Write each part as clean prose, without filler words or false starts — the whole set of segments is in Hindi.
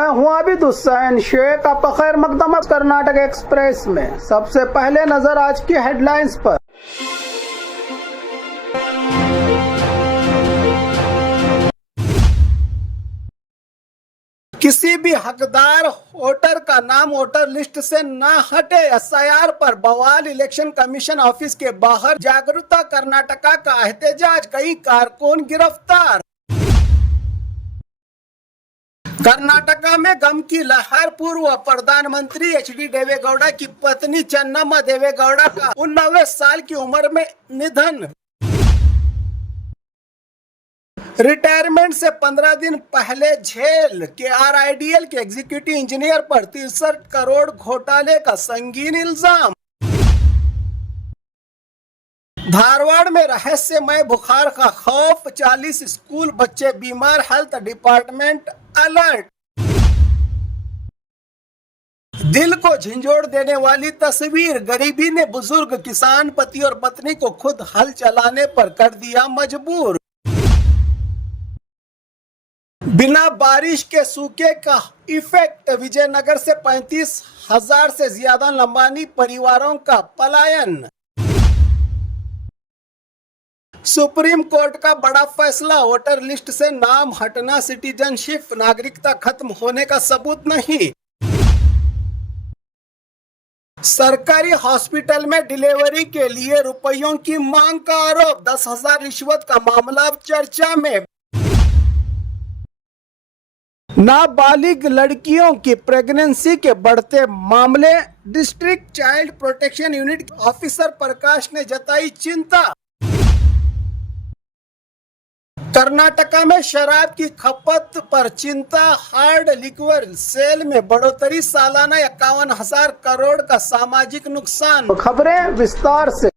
मैं हूं आबिद हुसैन शेख। आपका खैर मकदम है कर्नाटक एक्सप्रेस में। सबसे पहले नजर आज की हेडलाइंस पर। किसी भी हकदार वोटर का नाम वोटर लिस्ट से न हटे, एसआईआर पर बवाल। इलेक्शन कमीशन ऑफिस के बाहर जागरूकता कर्नाटका का एहतजाज, कई कारकुन गिरफ्तार। कर्नाटका में गम की लहर। पूर्व प्रधानमंत्री एचडी देवेगौड़ा की पत्नी चन्नम्मा देवेगौड़ा का 19 साल की उम्र में निधन। रिटायरमेंट से 15 दिन पहले जेल। केआरआईडीएल के एग्जीक्यूटिव इंजीनियर पर 63 करोड़ घोटाले का संगीन इल्जाम। धारवाड़ में रहस्यमय बुखार का खौफ, 40 स्कूल बच्चे बीमार, हेल्थ डिपार्टमेंट अलर्ट। दिल को झंझोड़ देने वाली तस्वीर, गरीबी ने बुजुर्ग किसान पति और पत्नी को खुद हल चलाने पर कर दिया मजबूर। बिना बारिश के सूखे का इफेक्ट, विजयनगर से 35,000 से ज्यादा लंबानी परिवारों का पलायन। सुप्रीम कोर्ट का बड़ा फैसला, वोटर लिस्ट से नाम हटना सिटीजनशिप नागरिकता खत्म होने का सबूत नहीं। सरकारी हॉस्पिटल में डिलीवरी के लिए रुपयों की मांग का आरोप, 10,000 रिश्वत का मामला अब चर्चा में। नाबालिग लड़कियों की प्रेगनेंसी के बढ़ते मामले, district child protection unit officer Prakash ने जताई चिंता। कर्नाटका में शराब की खपत पर चिंता, हार्ड लिक्वर सेल में बढ़ोतरी, सालाना 51,000 करोड़ का सामाजिक नुकसान। खबरें विस्तार से।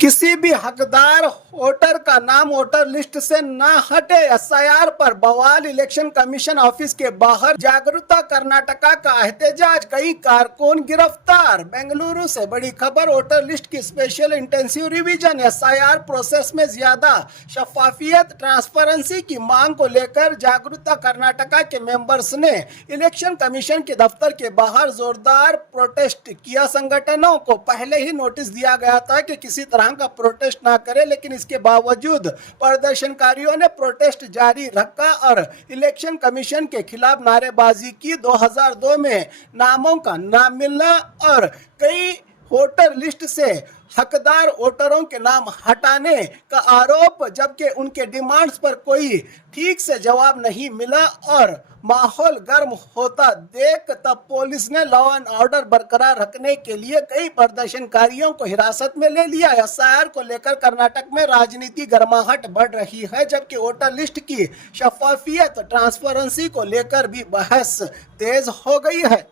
किसी भी हकदार वोटर का नाम वोटर लिस्ट से न हटे, एसआईआर पर बवाल। इलेक्शन कमीशन ऑफिस के बाहर जागरूकता कर्नाटका का एहतजाज, कई कारकुन गिरफ्तार। बेंगलुरु से बड़ी खबर, वोटर लिस्ट की special intensive revision, SIR process में ज्यादा शफाफियत ट्रांसपेरेंसी की मांग को लेकर जागरूकता कर्नाटका के मेंबर्स ने इलेक्शन कमीशन के दफ्तर के बाहर जोरदार प्रोटेस्ट किया। संगठनों को पहले ही नोटिस दिया गया था कि किसी तरह का प्रोटेस्ट ना करे, लेकिन इसके बावजूद प्रदर्शनकारियों ने प्रोटेस्ट जारी रखा और इलेक्शन कमीशन के खिलाफ नारेबाजी की। 2002 में नामों का ना मिलना और कई वोटर लिस्ट से हकदार वोटरों के नाम हटाने का आरोप, जबकि उनके डिमांड्स पर कोई ठीक से जवाब नहीं मिला और माहौल गर्म होता देख तब पुलिस ने लॉ एंड ऑर्डर बरकरार रखने के लिए कई प्रदर्शनकारियों को हिरासत में ले लिया। एसआईआर को लेकर कर्नाटक में राजनीति गर्माहट बढ़ रही है, जबकि वोटर लिस्ट की शफाफियत ट्रांसपेरेंसी को लेकर भी बहस तेज हो गई है।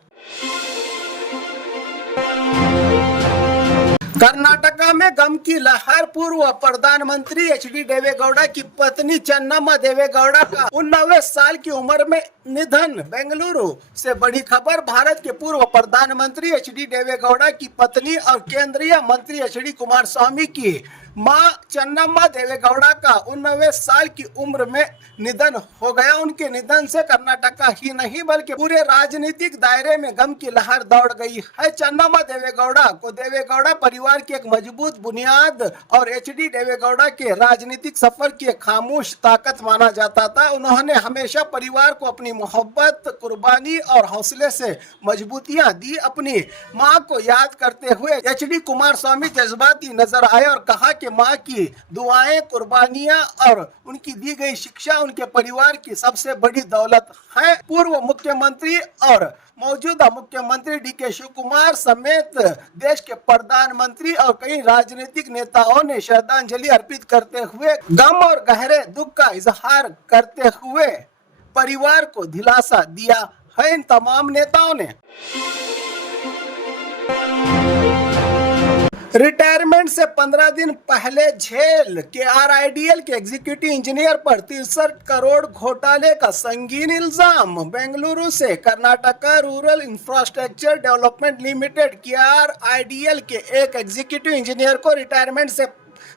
कर्नाटका में गम की लहर। पूर्व प्रधानमंत्री एचडी देवेगौड़ा की पत्नी चन्नम्मा देवेगौड़ा का 19 साल की उम्र में निधन। बेंगलुरु से बड़ी खबर, भारत के पूर्व प्रधानमंत्री एचडी देवेगौड़ा की पत्नी और केंद्रीय मंत्री एचडी कुमारस्वामी की मां चन्नम्मा देवेगौड़ा का 19 साल की उम्र में निधन हो गया। उनके निधन से कर्नाटका ही नहीं बल्कि पूरे राजनीतिक दायरे में गम की लहर दौड़ गई है। चन्नम्मा देवेगौड़ा को देवेगौड़ा परिवार की एक मजबूत बुनियाद और एचडी देवेगौड़ा के राजनीतिक सफर की एक खामोश ताकत माना जाता था। उन्होंने हमेशा परिवार को अपनी मोहब्बत, कुर्बानी और हौसले से मजबूतियां दी। अपनी मां को याद करते हुए एचडी कुमारस्वामी जज्बाती नजर आए और कहा कि मां की दुआएं, कुर्बानियां और उनकी दी गई शिक्षा उनके परिवार की सबसे बड़ी दौलत है। पूर्व मुख्यमंत्री और मौजूदा मुख्यमंत्री डीके शिव कुमार समेत देश के प्रधानमंत्री और कई राजनीतिक नेताओं ने श्रद्धांजलि अर्पित करते हुए गम और गहरे दुख का इजहार करते हुए परिवार को दिलासा दिया है। इन तमाम नेताओं ने रिटायरमेंट से 15 दिन पहले जेल। केआरआईडीएल के एग्जीक्यूटिव इंजीनियर पर 63 करोड़ घोटाले का संगीन इल्जाम। बेंगलुरु से Karnataka rural infrastructure development limited KRIDL के एक एग्जीक्यूटिव इंजीनियर को रिटायरमेंट से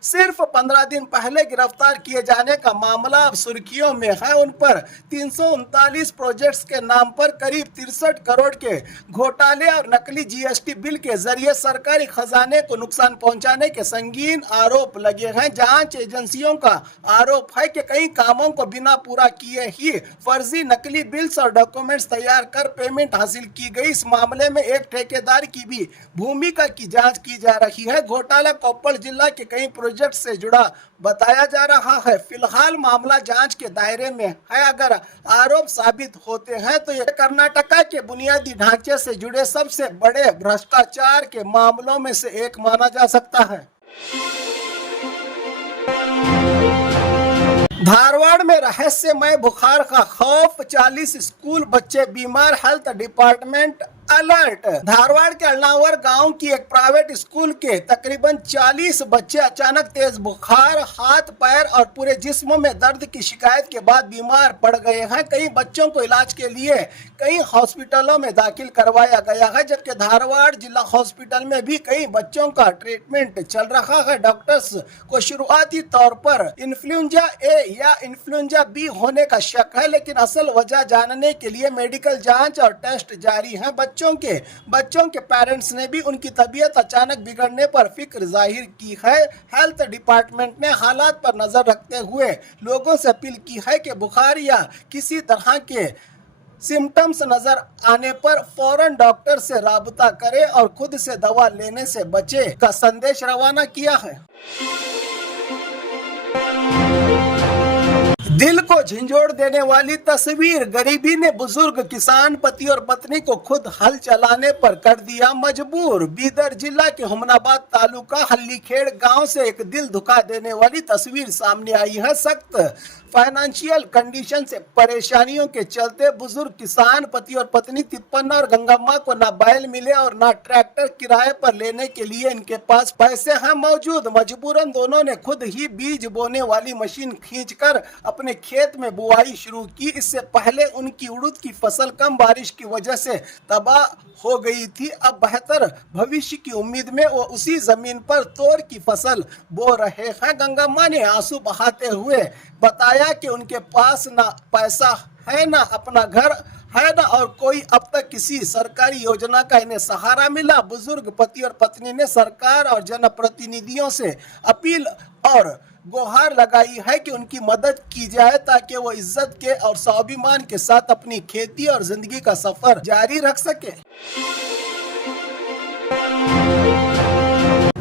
सिर्फ 15 दिन पहले गिरफ्तार किए जाने का मामला अब सुर्खियों में है। उन पर 339 प्रोजेक्ट्स के नाम पर करीब 63 करोड़ के घोटाले और नकली जीएसटी बिल के जरिए सरकारी खजाने को नुकसान पहुंचाने के संगीन आरोप लगे हैं। जांच एजेंसियों का आरोप है कि कई कामों को बिना पूरा किए ही फर्जी नकली बिल्स और डॉक्यूमेंट्स तैयार कर पेमेंट हासिल की गई। इस मामले में एक ठेकेदार की भी भूमिका की जांच की जा रही है। घोटाला कोप्पल जिला के कई प्रोजेक्ट से जुड़ा बताया जा रहा है। फिलहाल मामला जांच के दायरे में है। अगर आरोप साबित होते हैं तो यह कर्नाटका के बुनियादी ढांचे से जुड़े सबसे बड़े भ्रष्टाचार के मामलों में से एक माना जा सकता है। धारवाड़ में रहस्यमय बुखार का खौफ, 40 स्कूल बच्चे बीमार, हेल्थ डिपार्टमेंट अलर्ट। धारवाड़ के अल्नावर गांव की एक प्राइवेट स्कूल के तकरीबन 40 बच्चे अचानक तेज बुखार, हाथ पैर और पूरे जिस्म में दर्द की शिकायत के बाद बीमार पड़ गए हैं। कई बच्चों को इलाज के लिए कई हॉस्पिटलों में दाखिल करवाया गया है, जबकि धारवाड़ जिला हॉस्पिटल में भी कई बच्चों का ट्रीटमेंट चल रहा है। डॉक्टर्स को शुरुआती तौर पर इन्फ्लुएंजा ए या इन्फ्लुएंजा बी होने का शक है, लेकिन असल वजह जानने के लिए मेडिकल जांच और टेस्ट जारी है। बच्चों के पेरेंट्स ने भी उनकी तबीयत अचानक बिगड़ने पर फिक्र जाहिर की है। हेल्थ डिपार्टमेंट ने हालात पर नजर रखते हुए लोगों से अपील की है कि बुखार या किसी तरह के सिम्टम्स नजर आने पर फौरन डॉक्टर से राबता करें और खुद से दवा लेने से बचे का संदेश रवाना किया है। दिल को झंझोड़ देने वाली तस्वीर, गरीबी ने बुजुर्ग किसान पति और पत्नी को खुद हल चलाने पर कर दिया मजबूर। बीदर जिला के हुमनाबाद तालुका हल्लीखेड़ गांव से एक दिल दुखा देने वाली तस्वीर सामने आई है। सख्त फाइनेंशियल कंडीशन से परेशानियों के चलते बुजुर्ग किसान पति और पत्नी तिप्पन्ना और गंगम्मा को ना बैल मिले और ना ट्रैक्टर किराए पर लेने के लिए इनके पास पैसे हैं मौजूद। मजबूरन दोनों ने खुद ही बीज बोने वाली मशीन खींचकर अपने खेत में बुआई शुरू की। इससे पहले उनकी उड़द की फसल कम बारिश की वजह से तबाह हो गई थी। अब बेहतर भविष्य की उम्मीद में वो उसी जमीन पर तोर की फसल बो रहे हैं। गंगम्मा ने आंसू बहाते हुए बताया कि उनके पास ना पैसा है, ना अपना घर है, ना और कोई अब तक किसी सरकारी योजना का इन्हें सहारा मिला। बुजुर्ग पति और पत्नी ने सरकार और जनप्रतिनिधियों से अपील और गुहार लगाई है कि उनकी मदद की जाए ताकि वो इज्जत के और स्वाभिमान के साथ अपनी खेती और जिंदगी का सफर जारी रख सके।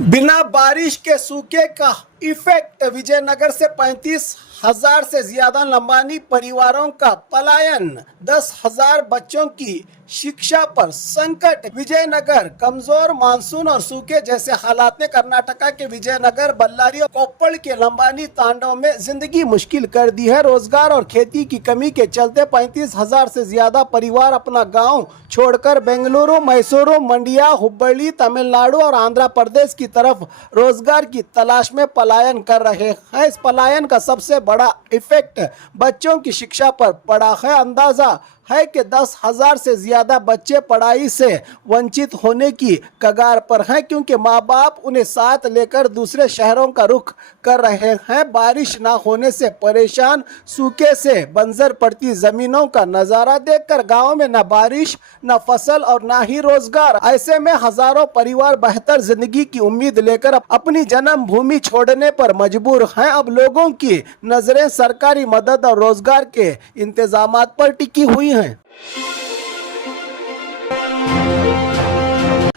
बिना बारिश के सूखे का इफेक्ट, विजयनगर से 35,000 से ज्यादा लंबानी परिवारों का पलायन, 10,000 बच्चों की शिक्षा पर संकट। विजयनगर कमजोर मानसून और सूखे जैसे हालात ने कर्नाटका के विजयनगर, बल्लारी और कोप्पल के लंबानी तांडव में जिंदगी मुश्किल कर दी है। रोजगार और खेती की कमी के चलते 35,000 से ज्यादा परिवार अपना गांव छोड़कर बेंगलुरु, मैसूरू, मंडिया, हुब्बಳ್ಳಿ, तमिलनाडु और आंध्र प्रदेश की तरफ रोजगार की तलाश में पलायन कर रहे हैं। इस पलायन का सबसे बड़ा इफेक्ट बच्चों की शिक्षा पर पड़ा है। अंदाजा है कि 10,000 से ज्यादा बच्चे पढ़ाई से वंचित होने की कगार पर हैं, क्योंकि माँ बाप उन्हें साथ लेकर दूसरे शहरों का रुख कर रहे हैं। बारिश ना होने से परेशान, सूखे से बंजर पड़ती जमीनों का नजारा देखकर गांव में न बारिश, न फसल और न ही रोजगार। ऐसे में हजारों परिवार बेहतर जिंदगी की उम्मीद लेकर अपनी जन्म भूमि छोड़ने पर मजबूर हैं। अब लोगों की नजरें सरकारी मदद और रोजगार के इंतजामात पर टिकी हुई हैं।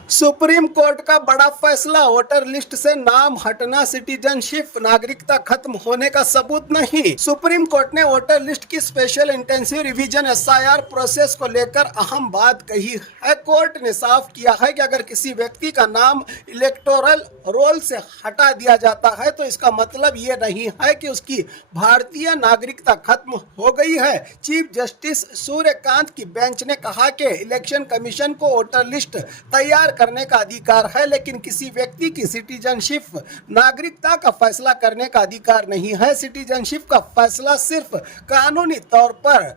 सुप्रीम कोर्ट का बड़ा फैसला, वोटर लिस्ट से नाम हटना सिटीजनशिप नागरिकता खत्म होने का सबूत नहीं। सुप्रीम कोर्ट ने वोटर लिस्ट की special intensive revision SIR process को लेकर अहम बात कही है। कोर्ट ने साफ किया है कि अगर किसी व्यक्ति का नाम इलेक्टोरल रोल से हटा दिया जाता है तो इसका मतलब ये नहीं है कि उसकी भारतीय नागरिकता खत्म हो गई है। चीफ जस्टिस सूर्यकांत की बेंच ने कहा कि इलेक्शन कमीशन को वोटर लिस्ट तैयार करने का अधिकार है, लेकिन किसी व्यक्ति की सिटीजनशिप नागरिकता का फैसला करने का अधिकार नहीं है। सिटीजनशिप का फैसला सिर्फ कानूनी तौर पर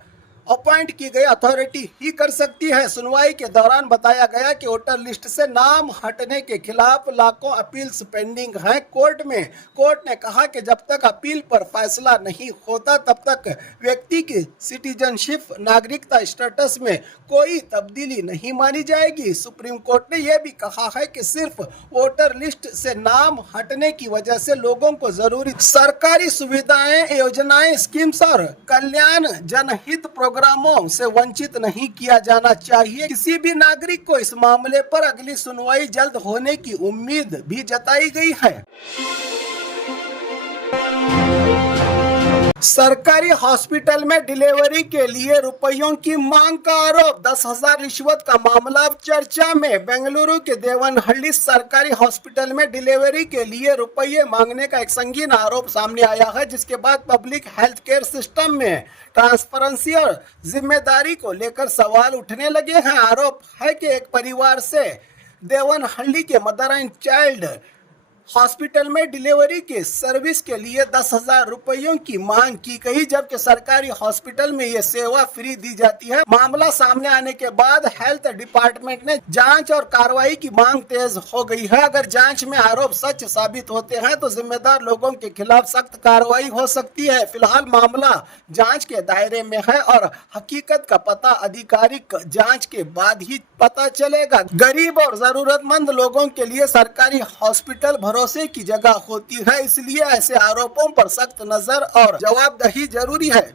अपॉइंट की गई अथॉरिटी ही कर सकती है। सुनवाई के दौरान बताया गया कि वोटर लिस्ट से नाम हटने के खिलाफ लाखों अपील्स पेंडिंग हैं कोर्ट में। कोर्ट ने कहा कि जब तक अपील पर फैसला नहीं होता तब तक व्यक्ति की सिटीजनशिप नागरिकता स्टेटस में कोई तब्दीली नहीं मानी जाएगी। सुप्रीम कोर्ट ने यह भी कहा है कि सिर्फ वोटर लिस्ट से नाम हटने की वजह से लोगों को जरूरी सरकारी सुविधाएं, योजनाएं, स्कीम्स और कल्याण जनहित प्रोग्रामों से वंचित नहीं किया जाना चाहिए। किसी भी नागरिक को इस मामले पर अगली सुनवाई जल्द होने की उम्मीद भी जताई गई है। सरकारी हॉस्पिटल में डिलीवरी के लिए रुपयों की मांग का आरोप, 10,000 रिश्वत का मामला अब चर्चा में। बेंगलुरु के देवनहल्ली सरकारी हॉस्पिटल में डिलीवरी के लिए रुपये मांगने का एक संगीन आरोप सामने आया है, जिसके बाद पब्लिक हेल्थ केयर सिस्टम में ट्रांसपेरेंसी और जिम्मेदारी को लेकर सवाल उठने लगे हैं। आरोप है कि एक परिवार से देवनहल्ली के मदर एंड चाइल्ड हॉस्पिटल में डिलीवरी के सर्विस के लिए 10,000 रुपयों की मांग की गई, जबकि सरकारी हॉस्पिटल में यह सेवा फ्री दी जाती है। मामला सामने आने के बाद हेल्थ डिपार्टमेंट ने जांच और कार्रवाई की मांग तेज हो गई है। अगर जांच में आरोप सच साबित होते हैं तो जिम्मेदार लोगों के खिलाफ सख्त कार्रवाई हो सकती है। फिलहाल मामला जांच के दायरे में है और हकीकत का पता आधिकारिक जांच के बाद ही पता चलेगा। गरीब और जरूरतमंद लोगों के लिए सरकारी हॉस्पिटल भरोसे की जगह होती है, इसलिए ऐसे आरोपों पर सख्त नजर और जवाबदेही जरूरी है।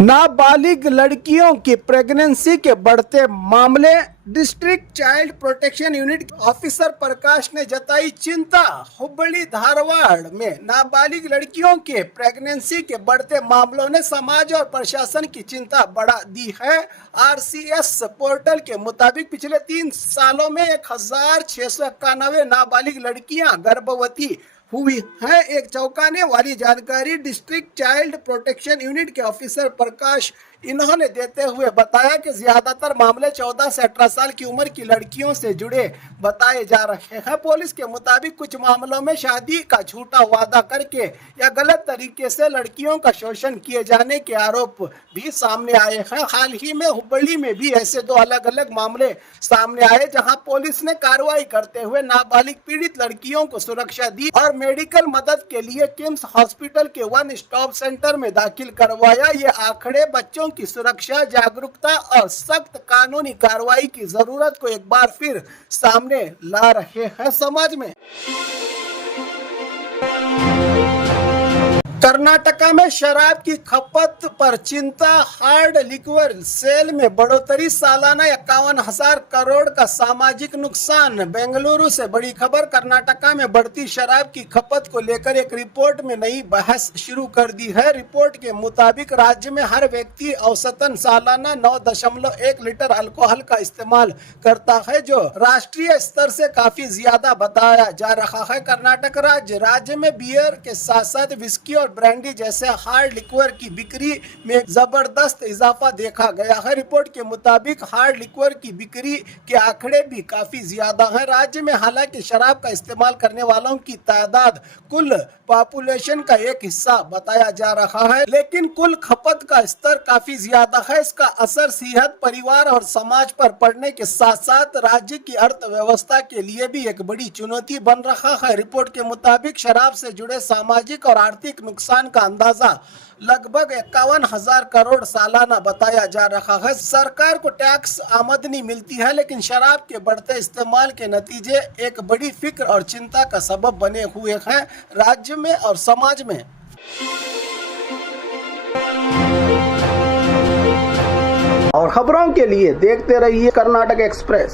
नाबालिग लड़कियों की प्रेगनेंसी के बढ़ते मामले, district child protection unit officer Prakash ने जताई चिंता। हुबली धारवाड़ में नाबालिग लड़कियों के प्रेगनेंसी के बढ़ते मामलों ने समाज और प्रशासन की चिंता बढ़ा दी है। RCS पोर्टल के मुताबिक पिछले 3 सालों में 1,691 नाबालिग लड़कियां गर्भवती हुई है। एक चौंकाने वाली जानकारी डिस्ट्रिक्ट चाइल्ड प्रोटेक्शन यूनिट के ऑफिसर प्रकाश इन्होंने देते हुए बताया कि ज्यादातर मामले 14 से 18 साल की उम्र की लड़कियों से जुड़े बताए जा रहे हैं। पुलिस के मुताबिक कुछ मामलों में शादी का झूठा वादा करके या गलत तरीके से लड़कियों का शोषण किए जाने के आरोप भी सामने आए हैं। हाल ही में हुबली में भी ऐसे 2 अलग अलग मामले सामने आए, जहां पुलिस ने कार्रवाई करते हुए नाबालिग पीड़ित लड़कियों को सुरक्षा दी और मेडिकल मदद के लिए किम्स हॉस्पिटल के 1 स्टॉप सेंटर में दाखिल करवाया। ये आंकड़े बच्चों की सुरक्षा, जागरूकता और सख्त कानूनी कार्रवाई की जरूरत को एक बार फिर सामने ला रहे हैं समाज में। कर्नाटका में शराब की खपत पर चिंता, हार्ड लिक्वर सेल में बढ़ोतरी, सालाना 51,000 करोड़ का सामाजिक नुकसान। बेंगलुरु से बड़ी खबर, कर्नाटका में बढ़ती शराब की खपत को लेकर एक रिपोर्ट में नई बहस शुरू कर दी है। रिपोर्ट के मुताबिक राज्य में हर व्यक्ति औसतन सालाना 9.1 लीटर अल्कोहल का इस्तेमाल करता है, जो राष्ट्रीय स्तर से काफी ज्यादा बताया जा रहा है। कर्नाटक राज्य में बियर के साथ साथ विस्की और ब्रांडी जैसे हार्ड लिक्वर की बिक्री में जबरदस्त इजाफा देखा गया है। रिपोर्ट के मुताबिक हार्ड लिक्वर की बिक्री के आंकड़े भी काफी ज्यादा हैं। राज्य में हालांकि शराब का इस्तेमाल करने वालों की तादाद कुल पॉपुलेशन का एक हिस्सा बताया जा रहा है, लेकिन कुल खपत का स्तर काफी ज्यादा है। इसका असर सेहत, परिवार और समाज पर पड़ने के साथ साथ राज्य की अर्थव्यवस्था के लिए भी एक बड़ी चुनौती बन रहा है। रिपोर्ट के मुताबिक शराब से जुड़े सामाजिक और आर्थिक नुकसान का अंदाजा लगभग 51,000 करोड़ सालाना बताया जा रहा है। सरकार को टैक्स आमदनी मिलती है, लेकिन शराब के बढ़ते इस्तेमाल के नतीजे एक बड़ी फिक्र और चिंता का सबब बने हुए हैं राज्य में और समाज में। और खबरों के लिए देखते रहिए कर्नाटक एक्सप्रेस।